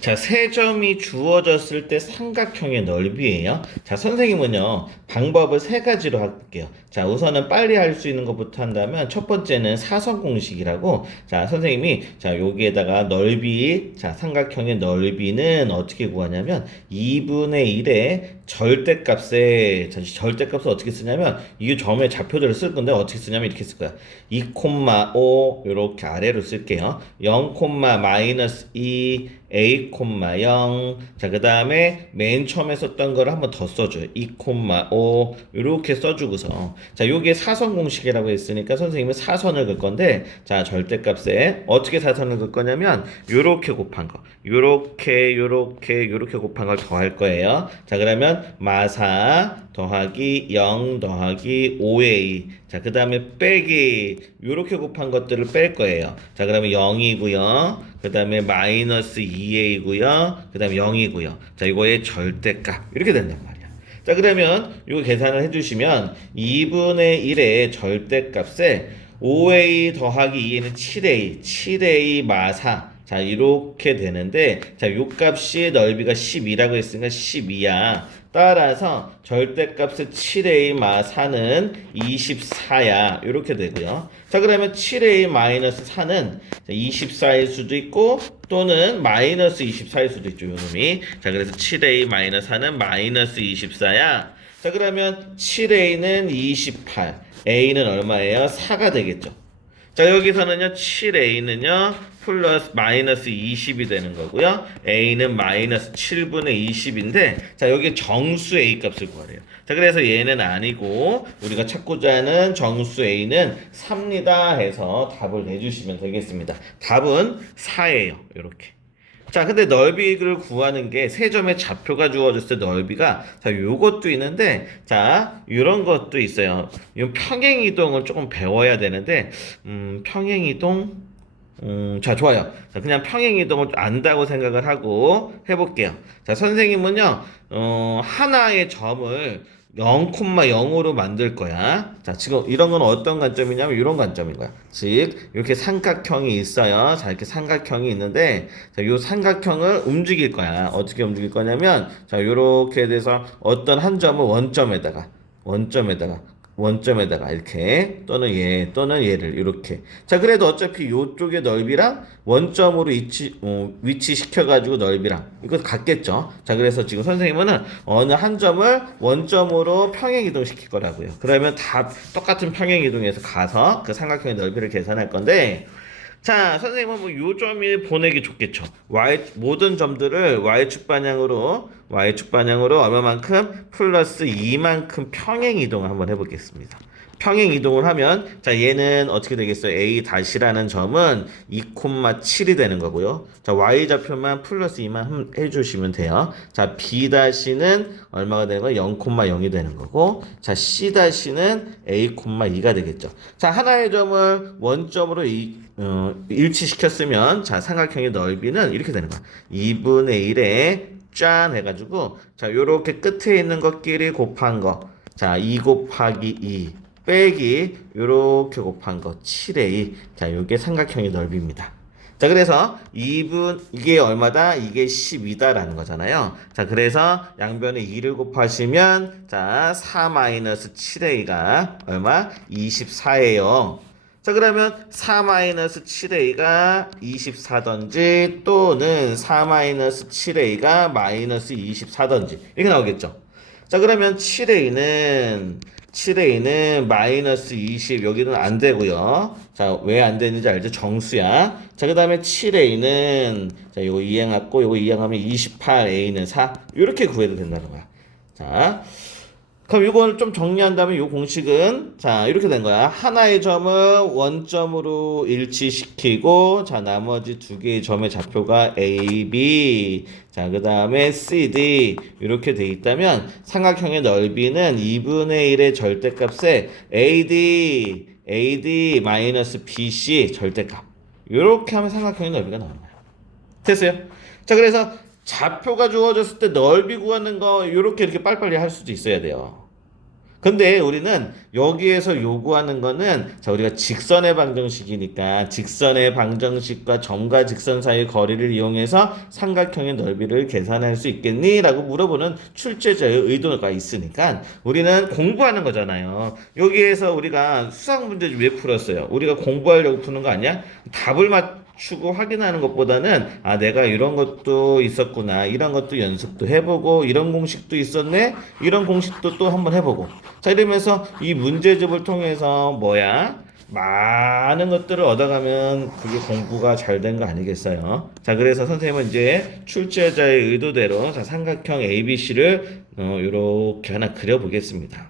자, 세 점이 주어졌을 때 삼각형의 넓이에요. 자, 선생님은요, 방법을 세 가지로 할게요. 자, 우선은 빨리 할 수 있는 것부터 한다면, 첫 번째는 사선 공식이라고, 자, 선생님이, 자, 여기에다가 넓이, 자, 삼각형의 넓이는 어떻게 구하냐면, 2분의 1의 절대값에, 자, 절대값을 어떻게 쓰냐면, 이 점의 좌표들을 쓸 건데, 어떻게 쓰냐면, 이렇게 쓸 거야. 2,5, 이렇게 아래로 쓸게요. 0, 마이너스 2, a, 0. 자, 그 다음에 맨 처음에 썼던 거를 한번 더 써줘요. 2,5 이렇게 써주고서 자, 요게 사선 공식이라고 했으니까 선생님은 사선을 긋 건데 자, 절대값에 어떻게 사선을 긋 거냐면 요렇게 곱한 거 요렇게 곱한 걸 더할 거예요. 자, 그러면 마사 더하기 0 더하기 5a 자, 그 다음에 빼기 요렇게 곱한 것들을 뺄 거예요. 자, 그러면 0이고요. 그 다음에 마이너스 2a고요. 그 다음에 0이고요. 자, 이거의 절대값 이렇게 된단 말이야. 자, 그러면 이거 계산을 해주시면 2분의 1의 절대값에 5a 더하기 2에는 7a 마사 자, 이렇게 되는데 자, 요 값이 넓이가 12라고 했으니까 12야. 따라서 절대값의 7a 마 4는 24야. 이렇게 되고요. 자, 그러면 7a 마이너스 4는 24일 수도 있고 또는 마이너스 24일 수도 있죠. 요놈이. 자, 그래서 7a 마이너스 4는 마이너스 24야. 자, 그러면 7a는 28, a는 얼마예요? 4가 되겠죠. 자, 여기서는요, 7a는요, 플러스 마이너스 20이 되는 거고요. a는 마이너스 7분의 20인데, 자, 여기 정수 a 값을 구하래요. 자, 그래서 얘는 아니고, 우리가 찾고자 하는 정수 a는 3입니다 해서 답을 내주시면 되겠습니다. 답은 4예요. 이렇게. 자, 근데 넓이를 구하는 게 세 점의 좌표가 주어졌을 때 넓이가 자, 요것도 있는데 자, 요런 것도 있어요. 이 평행 이동을 조금 배워야 되는데 평행 이동 자, 좋아요. 자, 그냥 평행 이동을 안다고 생각을 하고 해볼게요. 자, 선생님은요, 하나의 점을 0,0으로 만들 거야. 자, 지금 이런 건 어떤 관점이냐면 이런 관점인 거야. 즉, 이렇게 삼각형이 있어요. 자, 이렇게 삼각형이 있는데, 자, 이 삼각형을 움직일 거야. 어떻게 움직일 거냐면, 자, 이렇게 돼서 어떤 한 점을 원점에다가 이렇게 또는 얘를 이렇게 자, 그래도 어차피 요쪽의 넓이랑 원점으로 위치시켜 가지고 넓이랑 이거 같겠죠. 자, 그래서 지금 선생님은 어느 한 점을 원점으로 평행 이동시킬 거라고요. 그러면 다 똑같은 평행 이동에서 가서 그 삼각형의 넓이를 계산할 건데 자, 선생님은 뭐 요 점이 보내기 좋겠죠. 모든 점들을 y축 방향으로 얼마만큼 플러스 2만큼 평행 이동을 한번 해보겠습니다. 평행 이동을 하면 자, 얘는 어떻게 되겠어요? a 다시라는 점은 2,7이 되는 거고요. 자, y 좌표만 플러스 2만 해주시면 돼요. 자, b 다시는 얼마가 되는 거예요? 0,0이 되는 거고 자, c 다시는 a,2가 되겠죠. 자, 하나의 점을 원점으로 일치시켰으면 자, 삼각형의 넓이는 이렇게 되는 거야. 2분의 1에 짠 해가지고 자, 요렇게 끝에 있는 것끼리 곱한 거 자, 2 곱하기 2 빼기 요렇게 곱한 거 7a 자, 요게 삼각형의 넓이입니다. 자, 그래서 이게 얼마다? 이게 12다라는 거잖아요. 자, 그래서 양변에 2를 곱하시면 자, 4-7a가 얼마? 24예요. 자, 그러면 4-7a가 24던지 또는 4-7a가 마이너스 24던지 이렇게 나오겠죠. 자, 그러면 7a는 마이너스 20 여기는 안 되고요. 자, 왜 안 되는지 알죠? 정수야. 자, 그 다음에 7a는 자, 요거 이행하고 요거 이행하면 28a는 4 이렇게 구해도 된다는 거야. 자, 그럼 이걸 좀 정리한다면 이 공식은 자, 이렇게 된 거야. 하나의 점을 원점으로 일치시키고 자, 나머지 두 개의 점의 좌표가 A, B 자, 그 다음에 C, D 이렇게 돼 있다면 삼각형의 넓이는 2분의 1의 절대값에 AD 마이너스 BC 절대값 이렇게 하면 삼각형의 넓이가 나오는 거야. 됐어요? 자, 그래서 좌표가 주어졌을 때 넓이 구하는 거 이렇게 빨리빨리 할 수도 있어야 돼요. 근데 우리는 여기에서 요구하는 거는 자 우리가 직선의 방정식이니까 직선의 방정식과 점과 직선 사이의 거리를 이용해서 삼각형의 넓이를 계산할 수 있겠니? 라고 물어보는 출제자의 의도가 있으니까 우리는 공부하는 거잖아요. 여기에서 우리가 수학 문제 왜 풀었어요? 우리가 공부하려고 푸는 거 아니야? 답을 맞추고 확인하는 것보다는 아 내가 이런 것도 있었구나, 이런 것도 연습도 해보고, 이런 공식도 있었네, 이런 공식도 또 한번 해보고, 자 이러면서 이 문제집을 통해서 많은 것들을 얻어가면 그게 공부가 잘 된 거 아니겠어요? 자 그래서 선생님은 이제 출제자의 의도대로 자 삼각형 ABC를 이렇게 하나 그려보겠습니다.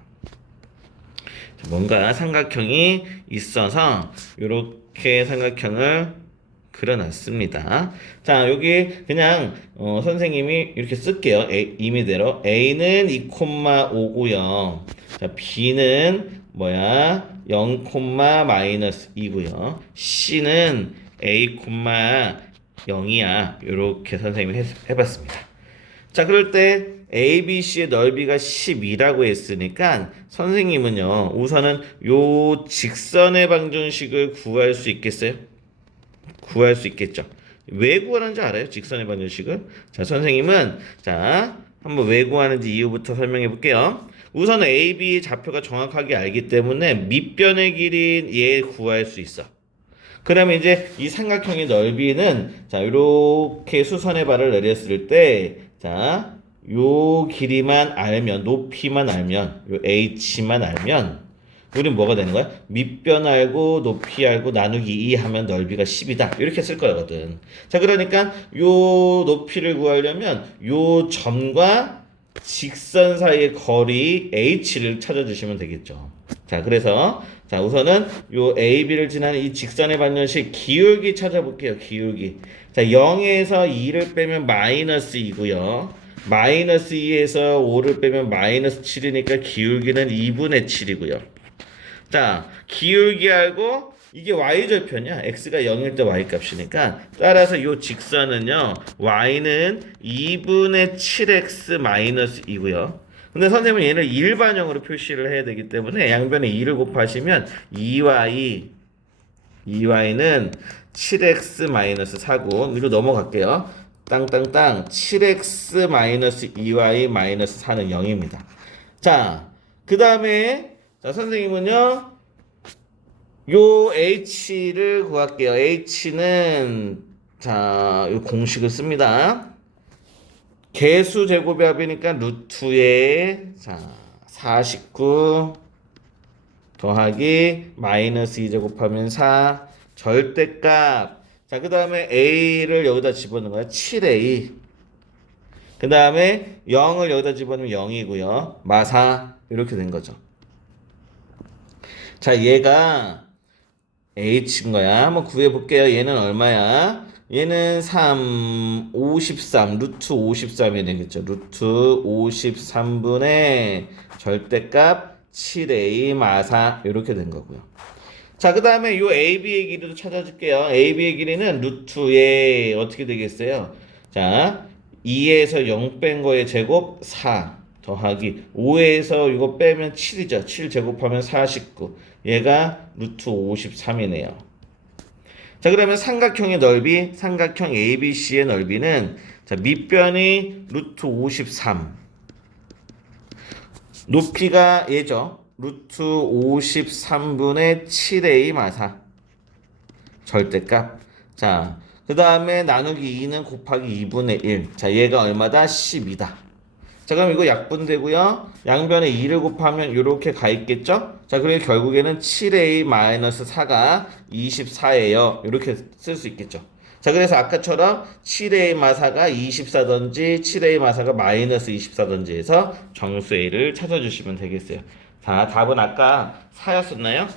뭔가 삼각형이 있어서 이렇게 삼각형을 그려놨습니다. 자, 여기 그냥 선생님이 이렇게 쓸게요. 임의대로 A는 2,5고요. 자, B는 0,-2고요. C는 A, 0이야. 이렇게 선생님이 해봤습니다. 자, 그럴 때 ABC의 넓이가 12라고 했으니까 선생님은요, 우선은 요 직선의 방정식을 구할 수 있겠어요? 구할 수 있겠죠. 왜 구하는지 알아요? 직선의 방정식을? 자, 선생님은 자, 한번 왜 구하는지 이유부터 설명해 볼게요. 우선 AB 좌표가 정확하게 알기 때문에 밑변의 길이인 얘 구할 수 있어. 그러면 이제 이 삼각형의 넓이는 자, 이렇게 수선의 발을 내렸을 때 자, 요 길이만 알면, 높이만 알면, 요 h만 알면 우린 뭐가 되는 거야? 밑변 알고 높이 알고 나누기 2 하면 넓이가 10이다. 이렇게 쓸 거거든. 자, 그러니까 요 높이를 구하려면 요 점과 직선 사이의 거리 h를 찾아주시면 되겠죠. 자, 그래서 자 우선은 요 AB를 지나는 이 직선의 방정식 기울기 찾아볼게요. 기울기. 자, 0에서 2를 빼면 마이너스 2고요. 마이너스 2에서 5를 빼면 마이너스 7이니까 기울기는 2분의 7이고요. 자, 기울기 알고 이게 y절편이야. x가 0일 때 y값이니까 따라서 이 직선은요. y는 2분의 7x 마이너스 2고요. 근데 선생님은 얘를 일반형으로 표시를 해야 되기 때문에 양변에 2를 곱하시면 2y는 7x 마이너스 4고 위로 넘어갈게요. 땅땅땅 7x 마이너스 2y 마이너스 4는 0입니다. 자, 그 다음에 자 선생님은요 요 h를 구할게요. h는 자 요 공식을 씁니다. 개수 제곱의 합이니까 루트에 자 49 더하기 마이너스 2제곱하면 4 절대값. 자, 그 다음에 a를 여기다 집어넣는 거야. 7a. 그 다음에 0을 여기다 집어넣으면 0이고요. 마사 이렇게 된 거죠. 자, 얘가 h인 거야. 한번 구해볼게요. 얘는 얼마야? 얘는 53, 루트 53이 되겠죠. 루트 53분의 절대값 7a 마사 이렇게 된 거고요. 자, 그 다음에 요 AB의 길이도 찾아줄게요. AB의 길이는 루트에 어떻게 되겠어요? 자, 2에서 0 뺀 거의 제곱 4 더하기 5에서 이거 빼면 7이죠. 7 제곱하면 49. 얘가 루트 53이네요. 자, 그러면 삼각형의 넓이, 삼각형 ABC의 넓이는 자, 밑변이 루트 53. 높이가 얘죠. 루트 53분의 7a 마사. 절대값. 자, 그 다음에 나누기 2는 곱하기 2분의 1. 자, 얘가 얼마다? 10이다. 자, 그럼 이거 약분되고요. 양변에 2를 곱하면 이렇게 가 있겠죠? 자, 그리고 결국에는 7a-4가 24예요. 이렇게 쓸 수 있겠죠. 자, 그래서 아까처럼 7a 마사가 24든지 7a 마사가 마이너스 24든지 해서 정수 a를 찾아주시면 되겠어요. 자, 답은 아까 4였었나요?